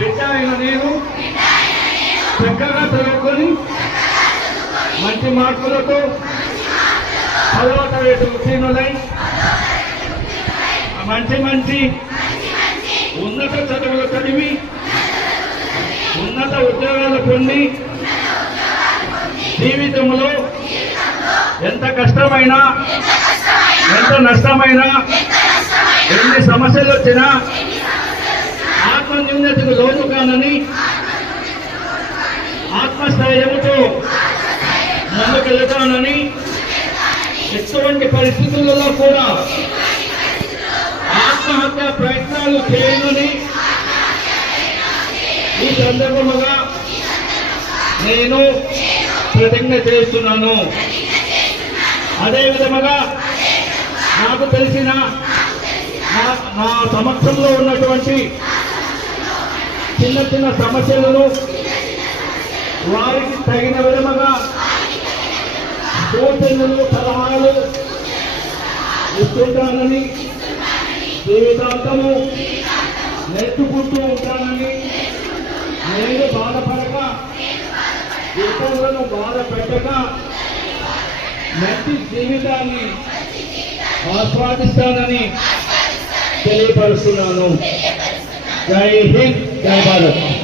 బిడ్డ అయిన నేను. చక్కగా చదువుకొని మంచి మార్కులతో పదవ రేటు ఉత్తీర్ణులై మంచి మంచి ఉన్నత చదువులు చదివి ఉన్నత ఉద్యోగాలు పొంది జీవితంలో ఎంత కష్టమైనా ఎంత నష్టమైనా ఎన్ని సమస్యలు వచ్చినా ఆత్మన్యూన్యతకు లోను కానని ఆత్మస్థైర్యముతో ముందుకెళ్తానని ఎటువంటి పరిస్థితులలో కూడా ఆత్మహత్య ప్రయత్నాలు చేయనని ఈ సందర్భముగా నేను ప్రతిజ్ఞ చేస్తున్నాను. అదే విధముగా నాకు తెలిసిన నా నా సమక్షంలో ఉన్నటువంటి చిన్న చిన్న సమస్యలను వారికి తగిన విధముగా సూచనలు సలహాలు ఇస్తుంటానని జీవితాంతము నేర్చుకుంటూ ఉంటానని నేను బాధపడక ఇతరులను బాధ పెట్టక మంచి జీవితాన్ని ఆస్వాదిస్తానని తెలియపరుస్తున్నాను. जय हिंद जय भारत।